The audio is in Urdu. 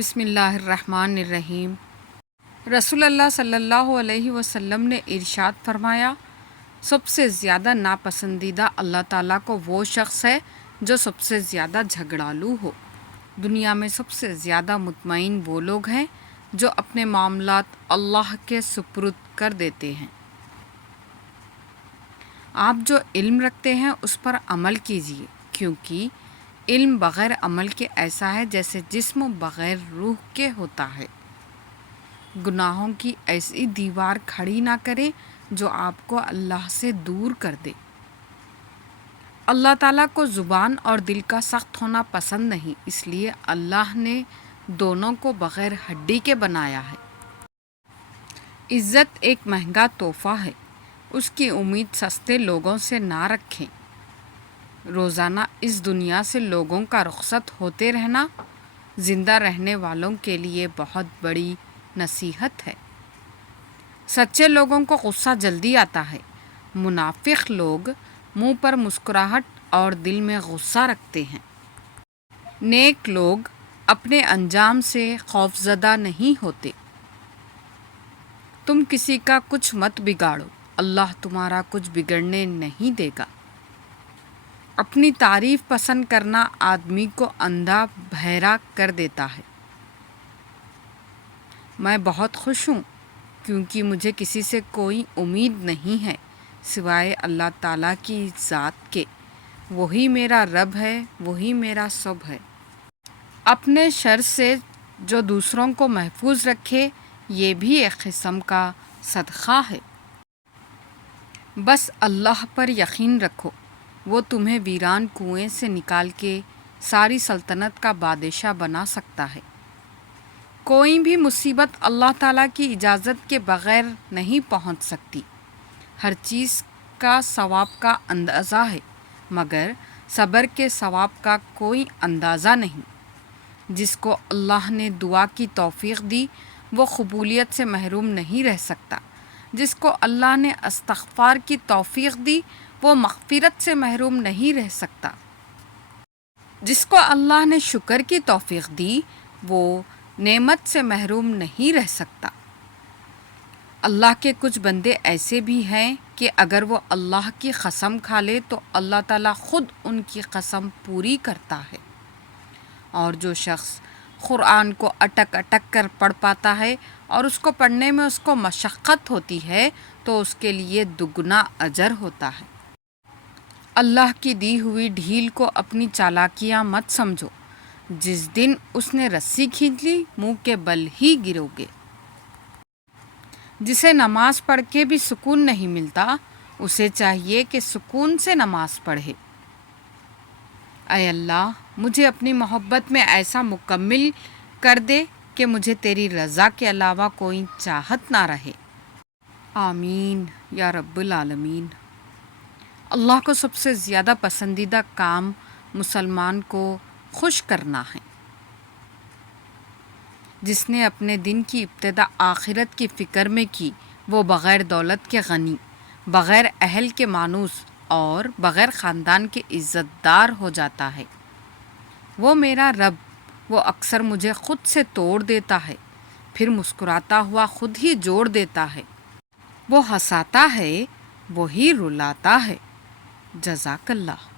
بسم اللہ الرحمن الرحیم۔ رسول اللہ صلی اللہ علیہ وسلم نے ارشاد فرمایا، سب سے زیادہ ناپسندیدہ اللہ تعالیٰ کو وہ شخص ہے جو سب سے زیادہ جھگڑالو ہو۔ دنیا میں سب سے زیادہ مطمئن وہ لوگ ہیں جو اپنے معاملات اللہ کے سپرد کر دیتے ہیں۔ آپ جو علم رکھتے ہیں اس پر عمل کیجیے، کیونکہ علم بغیر عمل کے ایسا ہے جیسے جسم بغیر روح کے ہوتا ہے۔ گناہوں کی ایسی دیوار کھڑی نہ کرے جو آپ کو اللہ سے دور کر دے۔ اللہ تعالیٰ کو زبان اور دل کا سخت ہونا پسند نہیں، اس لیے اللہ نے دونوں کو بغیر ہڈی کے بنایا ہے۔ عزت ایک مہنگا تحفہ ہے، اس کی امید سستے لوگوں سے نہ رکھیں۔ روزانہ اس دنیا سے لوگوں کا رخصت ہوتے رہنا زندہ رہنے والوں کے لیے بہت بڑی نصیحت ہے۔ سچے لوگوں کو غصہ جلدی آتا ہے، منافق لوگ منہ پر مسکراہٹ اور دل میں غصہ رکھتے ہیں۔ نیک لوگ اپنے انجام سے خوفزدہ نہیں ہوتے۔ تم کسی کا کچھ مت بگاڑو، اللہ تمہارا کچھ بگڑنے نہیں دے گا۔ اپنی تعریف پسند کرنا آدمی کو اندھا بہرا کر دیتا ہے۔ میں بہت خوش ہوں کیونکہ مجھے کسی سے کوئی امید نہیں ہے سوائے اللہ تعالیٰ کی ذات کے۔ وہی میرا رب ہے، وہی میرا سب ہے۔ اپنے شر سے جو دوسروں کو محفوظ رکھے، یہ بھی ایک قسم کا صدقہ ہے۔ بس اللہ پر یقین رکھو، وہ تمہیں ویران کنویں سے نکال کے ساری سلطنت کا بادشاہ بنا سکتا ہے۔ کوئی بھی مصیبت اللہ تعالیٰ کی اجازت کے بغیر نہیں پہنچ سکتی۔ ہر چیز کا ثواب کا اندازہ ہے، مگر صبر کے ثواب کا کوئی اندازہ نہیں۔ جس کو اللہ نے دعا کی توفیق دی وہ قبولیت سے محروم نہیں رہ سکتا۔ جس کو اللہ نے استغفار کی توفیق دی وہ مغفرت سے محروم نہیں رہ سکتا۔ جس کو اللہ نے شکر کی توفیق دی وہ نعمت سے محروم نہیں رہ سکتا۔ اللہ کے کچھ بندے ایسے بھی ہیں کہ اگر وہ اللہ کی قسم کھا لے تو اللہ تعالیٰ خود ان کی قسم پوری کرتا ہے۔ اور جو شخص قرآن کو اٹک اٹک کر پڑھ پاتا ہے اور اس کو پڑھنے میں اس کو مشقت ہوتی ہے تو اس کے لیے دگنا اجر ہوتا ہے۔ اللہ کی دی ہوئی ڈھیل کو اپنی چالاکیاں مت سمجھو، جس دن اس نے رسی کھینچ لی منہ کے بل ہی گرو گے۔ جسے نماز پڑھ کے بھی سکون نہیں ملتا اسے چاہیے کہ سکون سے نماز پڑھے۔ اے اللہ، مجھے اپنی محبت میں ایسا مکمل کر دے کہ مجھے تیری رضا کے علاوہ کوئی چاہت نہ رہے۔ آمین یا رب العالمین۔ اللہ کو سب سے زیادہ پسندیدہ کام مسلمان کو خوش کرنا ہے۔ جس نے اپنے دن کی ابتدا آخرت کی فکر میں کی وہ بغیر دولت کے غنی، بغیر اہل کے مانوس اور بغیر خاندان کے عزت دار ہو جاتا ہے۔ وہ میرا رب، وہ اکثر مجھے خود سے توڑ دیتا ہے، پھر مسکراتا ہوا خود ہی جوڑ دیتا ہے۔ وہ ہنساتا ہے، وہی رلاتا ہے۔ جزاک اللہ۔